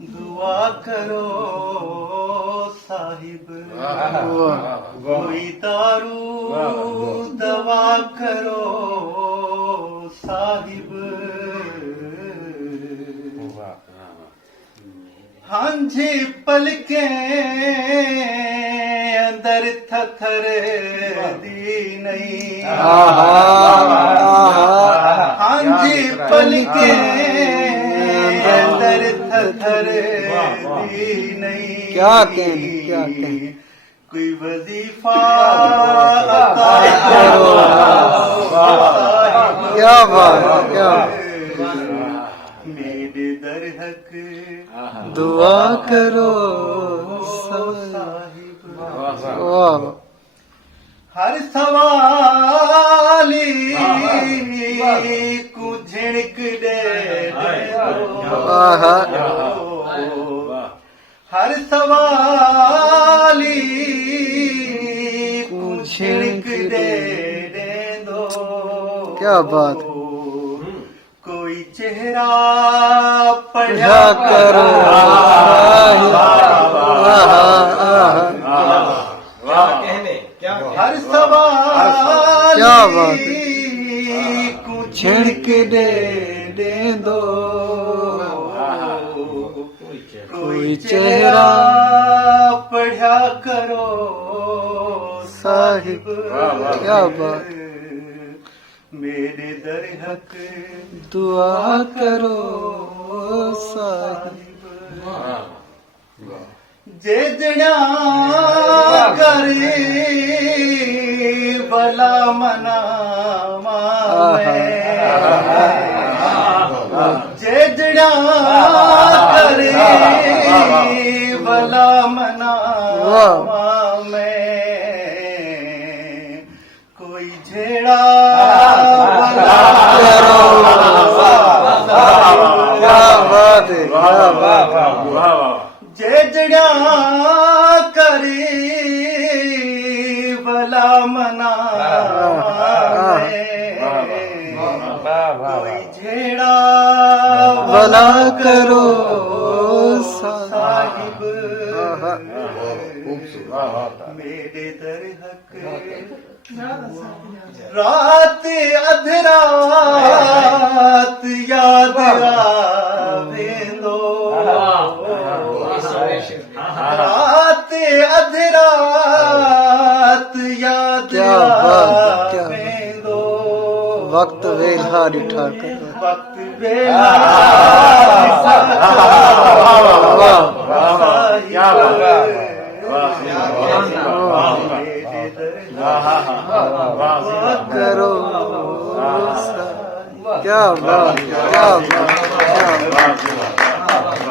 दुआ करो साहिब कोई दारू दवा करो साहिब हांझी पलके अंदर थथर दी नहीं हांझी पलके अंदर थथर दी नहीं क्या कहने कोई वजीफा अता करो क्या बात क्या मेरे दर हक दुआ करो साहिब वाह हर सवाली को झिड़क दे आहा हर सवाली को झिड़क दे दो क्या बात कोई चेहरा पढ़ा क्या करो हर सवाल क्या बात है। को छिड़क दे दो कोई चेहरा पढ़ा करो साहिब क्या बात मेरे दर हक दुआ करो साहिब जे जड़ा करे भला मना जे जड़ा करे भला मना मैं कोई झेड़ा भला क्या बात है क्या बात है जे जड़ा करे भला मना कोई झेड़ा भला करो साहिब मेरे दर हक रात अधरात याद आवे दो रात अधरात याद क्या बात, क्या आवे दो वक्त वेला डिठा कर वक्त वेला करो क्या बात क्या बात क्या बात